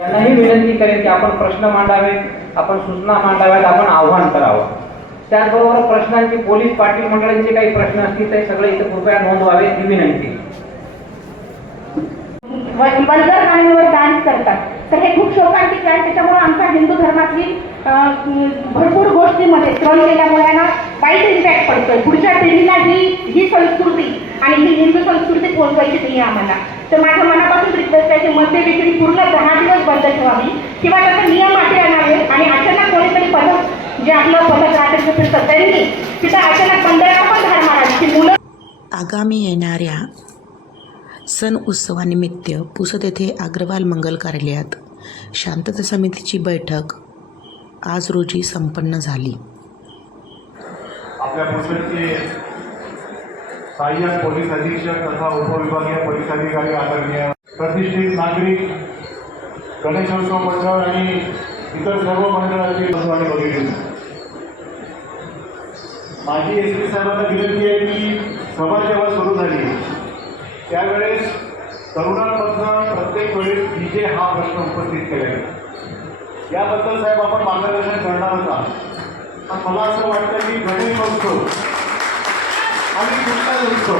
त्यांनाही विनंती करेन की आपण प्रश्न मांडावे आपण सूचना मांडाव्यात आपण आव्हान करावं. त्याचबरोबर प्रश्नांची पोलीस पाटील मंडळांचे काही प्रश्न असतील ते सगळे इथे कृपया नोंदवावे ही विनंती. वल्गर गाण्यांवर डान्स करतात. तर हे खूप शोकांतिक आहे त्याच्यामुळे आमच्या हिंदू धर्मातली भरपूर गोष्टीमध्ये श्रम केल्यामुळे ना वाईट इम्पॅक्ट पडतोय. पुढच्या पिढीला ही ही संस्कृती आणि ही हिंदू संस्कृती पोहोचवायची नाही आम्हाला. तर माझ्या मनापासून रिक्वेस्ट आहे की मद्य विक्री पूर्ण दहा दिवस बंद ठेवावी. किंवा त्याचा नियम अटी आणावे आणि अचानक कोणीतरी पथक जे आपलं पथक राहते त्यांनी तिथं अचानक बंदराला पण धाड मारावी. की मुलं आगामी येणाऱ्या सण उत्सवानिमित्त पुसद येथे अग्रवाल मंगल कार्यालयात शांतता समितीची बैठक आज रोजी संपन्न झाली. आपल्या पुस्तकचे सहाय्यक पोलीस अधीक्षक तथा उपविभागीय पोलीस अधिकारी आदरणीय प्रतिष्ठित नागरिक गणेशोत्सव मंडळ आणि इतर सर्व मंडळाचे बसवाने बघितली माझी एस पी साहेबांना विनंती आहे की सभा जेव्हा सुरू झाली त्यावेळेस तरुणांमधनं प्रत्येक वेळेस डीजे हा प्रश्न उपस्थित केला. याबद्दल साहेब आपण मार्गदर्शन करणारच आहात पण मला असं वाटतं की गणेशोत्सव आणि उत्सव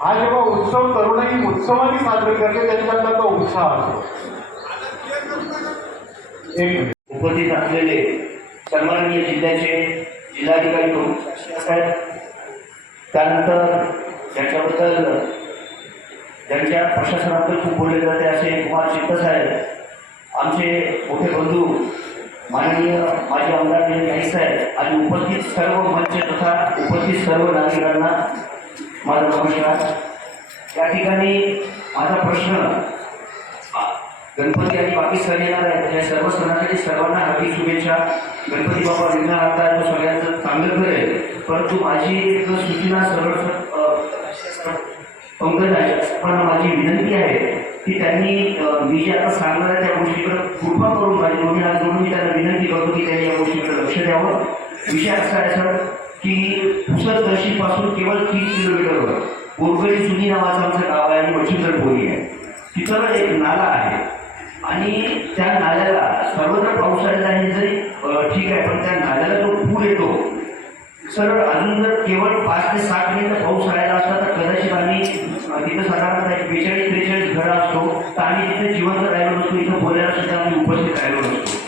हा जेव्हा उत्सव तरुणाई उत्सवाने साजरे करते त्यांच्यातला तो उत्साह असतो. एक उपस्थित असलेले सन्माननीय जिल्ह्याचे जिल्हाधिकारी प्रमुख साहेब त्यानंतर त्यांच्याबद्दल त्यांच्या प्रशासनाबद्दल खूप बोलले जाते असे कुमार चित्त साहेब आमचे मोठे बंधू माननीय माजी आमदार नाईक साहेब आणि उपस्थित सर्व मंच तथा उपस्थित सर्व नागरिकांना माझा नमस्कार. त्या ठिकाणी माझा प्रश्न गणपती आणि बाकी सण येणार आहेत. या सर्व सणासाठी सर्वांना हार्दिक शुभेच्छा. गणपती बाबा विघ्न आता तो सगळ्यांचं चांगलं करेल परंतु माझी एक सूचना सरळ पंकज आहे. पण माझी विनंती आहे की त्यांनी मी जे आता सांगणार आहे त्या गोष्टीकडे कृपा करून माझी दोन्ही आज म्हणून मी त्यांना विनंती करतो की त्यांनी या गोष्टीकडे लक्ष द्यावं. विषय असा आहे सर की पुसद तहसीलपासून केवळ तीन किलोमीटरवर बोरगडी जुनी नावाचं आमचं गाव आहे आणि वचिंदर बोली आहे. तिथं एक नाला आहे. आणि त्या नाल्याला सर्वत्र पाऊस आलेला आहे जरी ठीक आहे पण त्या नाल्याला जो पूर येतो. सर अजून जर केवळ पाच ते सात मिनिटं पाऊस राहिला असता तर कदाचित आम्ही अ, तिथं साधारणतः एक बेचाळीस त्रेचाळीस घरं असतो. तर आम्ही तिथे जिवंत राहिलो नसतो इथं बोलायला सुद्धा आम्ही उपस्थित राहिलो नसतो.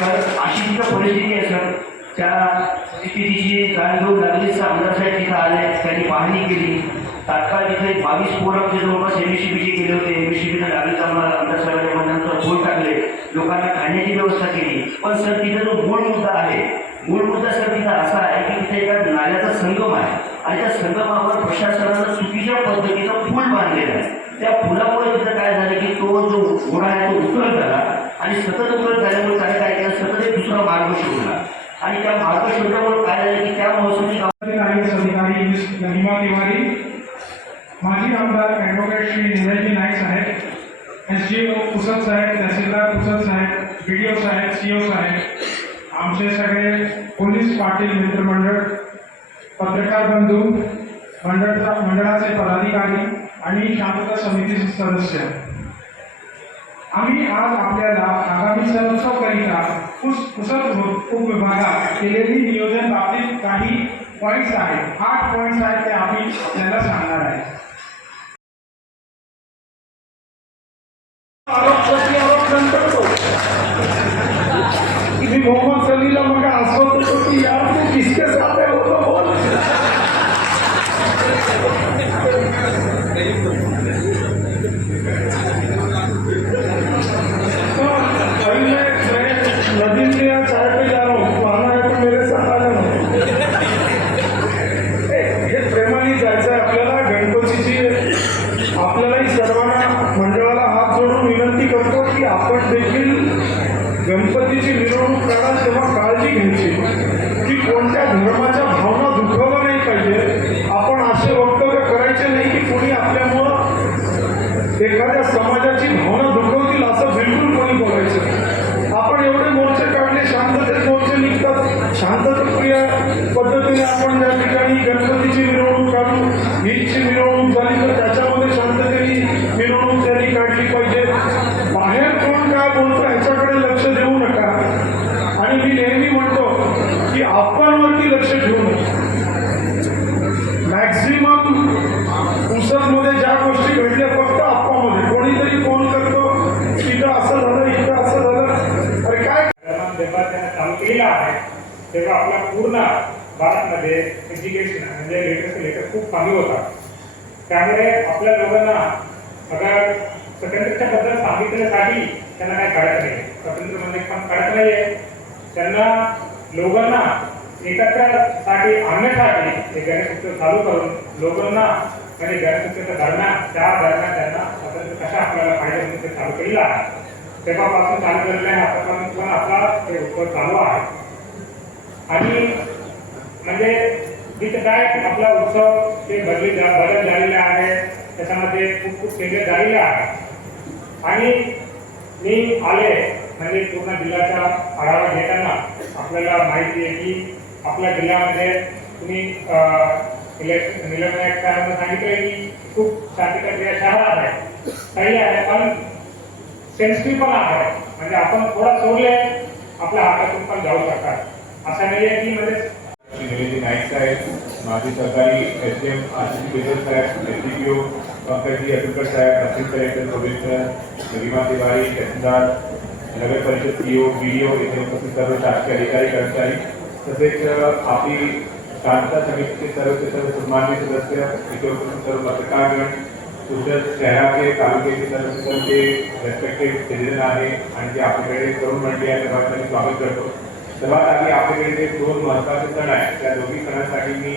तर अशी तिथं परिस्थिती आहे सर. त्या स्थितीची जाणीव घेऊन लागलीच आमदार साहेब तिथं आले त्यांनी पाहणी केली. तात्काळ तिथे बावीस पोर आमचे जवळपास एम केले होते. एम एस लागलीच आम्हाला आमदार साहेबांच्या बोल टाकले. लोकांना खाण्याची व्यवस्था केली. पण सर तिथे जो मूळ मुद्दा आहे मूळ मुद्दा सर तिथं असा आहे की तिथे एका नाल्याचा संगम आहे. आणि त्या संगमावर प्रशासनानं चुकीच्या पद्धतीचा पूल बांधलेला आहे. त्या पुलामुळे तिथं काय झालं की तो जो घोडा आहे तो उतरत झाला आणि सतत उतरत झाल्यामुळे काय काय केलं सतत एक दुसरा मार्ग शोधला. आणि त्या मार्ग शोधल्यामुळे काय झालं की त्या महसुली गावातील अधिकारी गरिमा तिवारी माजी आमदार ॲडव्होकेट श्री निरंजन नाईक साहेब एस जी ओ पुसद साहेब, तहसीलदार पुसद साहेब बी डी ओ साहेब सी ओ साहेब, आमचे सगळे पोलीस पाटील मित्रमंडळ, पत्रकार बंधू मंडळचा मंडळाचे पदाधिकारी आणि शांतता समितीचे सदस्य. आम्ही आज आपल्याला आगामी सणोत्सवकरिता पुस पुसद उपविभागात केलेली नियोजन बाबतीत काही पॉईंट्स आहेत. आठ पॉईंट्स आहेत ते आम्ही आपल्याला सांगणार आहे. यार तू किसके साथ है वो? तो बोल मैं नदी के यहाँ चाय पे जा रहा हूँ। इन्व्हेस्टिगेशन म्हणजे लेटेस्ट लेटर खूप कमी होता. त्यामुळे आपल्या लोकांना आता स्वातंत्र्याच्या बद्दल सांगितल्यासाठी त्यांना काय कळत नाही. स्वातंत्र्य म्हणजे पण कळत नाही आहे त्यांना लोकांना एकत्रसाठी आणण्यासाठी हे गणेशोत्सव चालू करून लोकांना आणि गणेशोत्सवाच्या दरम्यान त्या दरम्यान त्यांना स्वातंत्र्य कशा आपल्याला पाहिजे म्हणून ते चालू केलेलं आहे. तेव्हापासून चालू केलेलं आहे आतापर्यंत पण आपला ते उत्सव चालू आहे. आणि म्हणजे काय आपला उत्सव ते भरले भरत बदल झालेले आहे. त्याच्यामध्ये खूप खूप केंद्र झालेले आहे. आणि मी आले म्हणजे पूर्ण जिल्ह्याचा आढावा घेताना आपल्याला माहिती आहे की आपल्या जिल्ह्यामध्ये तुम्ही इलेक्शन निलंबनात सांगितलं की खूप शांतताप्रिय शहर आहे. काही आहे पण सेन्सिटिव्ह पण आहे. म्हणजे आपण थोडा सोडले आपल्या हातातून पण जाऊ शकतात. असं नाही आहे की म्हणजे नाईक साहेब माजी सरकारी S D M Ashish Bedar साहेब S D P O Pankaji Atulkar साहेब assistant collector probationer Garima Tiwari तहसीलदार नगर परिषद सी ओ बी ओ येथे उपस्थित सर्व शासकीय अधिकारी कर्मचारी तसेच आपली शांतता समितीचे सर्वचे सर्व सन्मान्य सदस्य इथे उपस्थित सर्व पत्रकारगण तुमच्या शहराचे तालुक्याचे सर्व सर्व जे रेस्पेक्टेड सिटीजन आहे आणि जे आपल्याकडे तरुण मंडळी आहे सर्वांचं स्वागत करतो. सर्वात आधी आपल्याकडे जे दोन महत्त्वाचे सण आहेत त्या दोन्ही सणांसाठी मी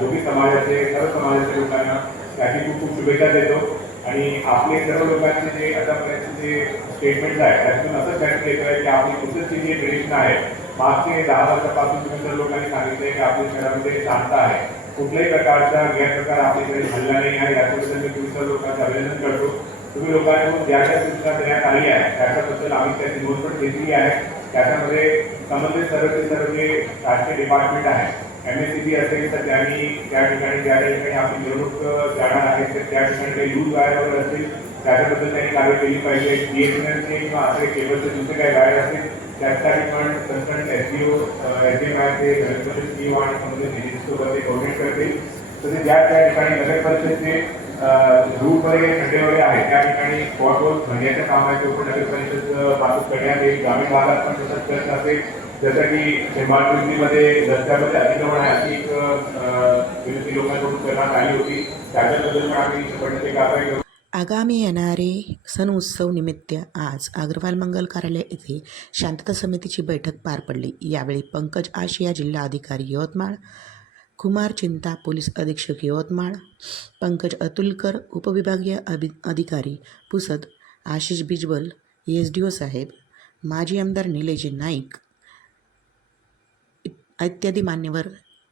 दोन्ही समाजाचे सर्व समाजाच्या लोकांना त्याची खूप खूप शुभेच्छा देतो. आणि आपले सर्व लोकांचे जे आतापर्यंत जे स्टेटमेंट्स आहेत त्यातून असं लक्षात येतं आहे की आपली कुठलंची जी ट्रेडिशन आहे. मागचे दहा वर्षापासून तुम्ही सर्व लोकांनी सांगितले की आपल्या शहरामध्ये शांतता आहे. कुठल्याही प्रकारचा गैरप्रकार आपल्याकडे घडला नाही आहे. याच्याबद्दल मी तुमच्या लोकांचं अभिनंदन करतो. तुम्ही लोकांना ज्या ज्या सूचना देण्यात आली आहे. त्याच्याबद्दल आम्ही त्याची नोंद पण घेतली आहे. त्याच्यामध्ये संबंधित सर्व ते सर्व जे राजकीय डिपार्टमेंट आहे. एम एस सी बी असेल तर त्यांनी त्या ठिकाणी ज्या ठिकाणी आपली निवडणूक जाणार आहे तर त्या ठिकाणी काही यूज वायर वगैरे असतील त्याच्याबद्दल त्यांनी कार्य केली पाहिजे. बी एस एन एलचे किंवा असे केबलचे दुसरे काही वायर असतील त्यासाठी पण concern S D O S D M आयचे गणपती सी ओ आणि संबंधित निधीसोबत ते कोऑर्डिनेट करतील. तसेच ज्या त्या ठिकाणी नगर परिषदचे रूट वगैरे खड्डे वगैरे आहेत. त्या ठिकाणी स्पॉटवर काम आहे उपन नगर नगरपालिकेचं वाहतूक करण्यात येईल ग्रामीण भागात पण तसंच प्रयत्न असेल. जसं की निर्माणमध्ये रस्त्यामध्ये अतिक्रमण आहे अशी एक विरोधी लोकांकडून करण्यात आली होती. त्याच्याबद्दल पण आम्ही शंभर कारवाई करू आगामी येणारे सण उत्सव निमित्त आज अग्रवाल मंगल कार्यालय येथे शांतता समितीची बैठक पार पडली. यावेळी पंकज आशिया जिल्हा अधिकारी यवतमाळ कुमार चिंता पोलीस अधीक्षक यवतमाळ पंकज अतुलकर उपविभागीय अभि अधिकारी Pusad Ashish Bijbal S D O साहेब माजी आमदार निलेजी नाईक इ- इत्यादी मान्यवर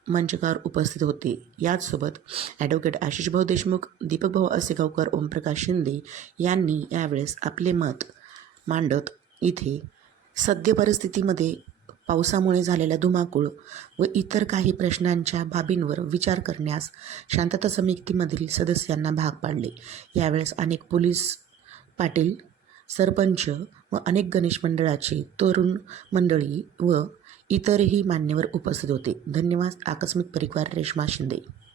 मंचकावर उपस्थित होते. याचसोबत ॲडव्होकेट आशिषभाऊ देशमुख दीपकभाऊ असेगावकर ओमप्रकाश शिंदे यांनी यावेळेस आपले मत मांडत इथे सद्य परिस्थितीमध्ये पावसामुळे झालेला धुमाकूळ व इतर काही प्रश्नांच्या बाबींवर विचार करण्यास शांतता समितीमधील सदस्यांना भाग पाडले. यावेळेस अनेक पोलीस पाटील सरपंच व अनेक गणेश मंडळाचे तरुण मंडळी व इतरही मान्यवर उपस्थित होते. धन्यवाद. आकस्मिक परिवार रेश्मा शिंदे.